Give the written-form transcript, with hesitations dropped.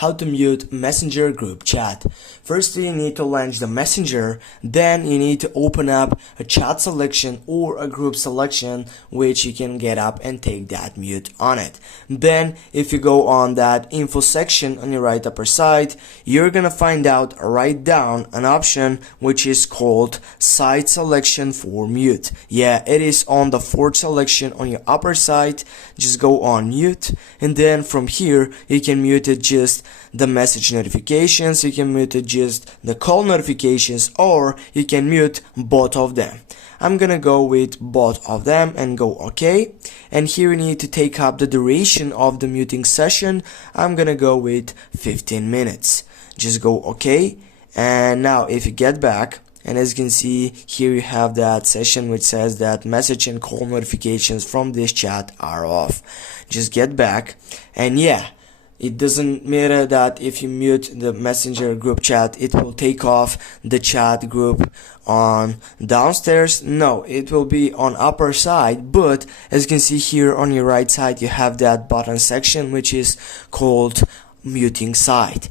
how to mute Messenger group chat. First you need to launch the Messenger, then you need to open up a chat selection or a group selection which you can get up and take that mute on it. Then if you go on that info section on your right upper side, you're gonna find out right down an option which is called side selection for mute. Yeah, it is on the fourth selection on your upper side. Just go on mute, and then from here you can mute it just the message notifications, you can mute it just the call notifications, or you can mute both of them. I'm gonna go with both of them and go OK. And here you need to take up the duration of the muting session. I'm gonna go with 15 minutes. Just go OK. And now if you get back, and as you can see here, you have that session which says that message and call notifications from this chat are off. Just get back, and yeah, it doesn't matter that if you mute the Messenger group chat, it will take off the chat group on downstairs. No, it will be on upper side, but as you can see here on your right side, you have that button section which is called muting side.